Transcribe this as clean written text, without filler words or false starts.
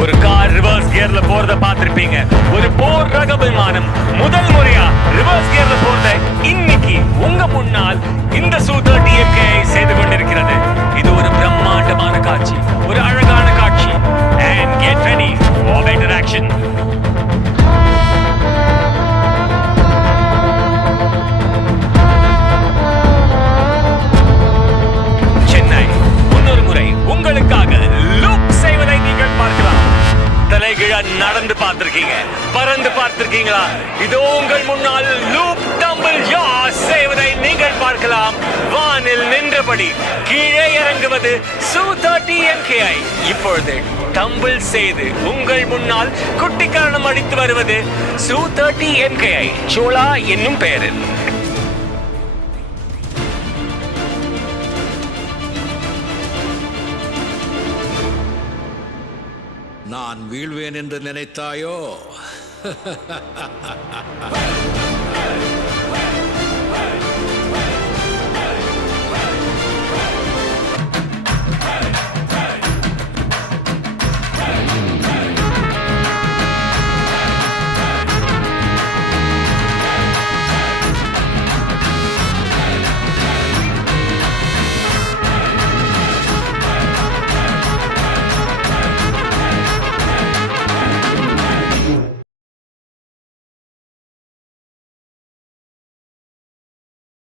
ஒரு car reverse கியர்ல போறத பார்த்திருப்பீங்க. ஒரு போர் ரக விமானம் முதல் முறையா ரிவர்ஸ் கியர்ல போறத இன்னைக்கு உங்க முன்னால் இந்த Su-30 MKI செய்து கொண்டிருக்கிறது. இது ஒரு பிரம்மாண்டமான காட்சி, ஒரு அழகான காட்சி. And get ready for better action. Chennai இன்னொரு முறை உங்களுக்காக லூப் செய்வதை நீங்கள் பார்க்கலாம். தலைகீழா நடந்து பார்த்திருக்கீங்க, பறந்து பார்த்திருக்கீங்களா? இதோ உங்கள் முன்னால் லூப் டம்பிள் யாஸ் செய்வதை நீங்கள் பார்க்கலாம். வானில் நின்றபடி கீழே இறங்குவது Su-30 MKI. இப்பொழுது டம்பிள் செய்து உங்கள் முன்னால் குட்டிக்காரணம் அடித்து வருவது Su-30 MKI சோலா என்னும் பெயரில். நான் வீழ்வேன் என்று நினைத்தாயோ?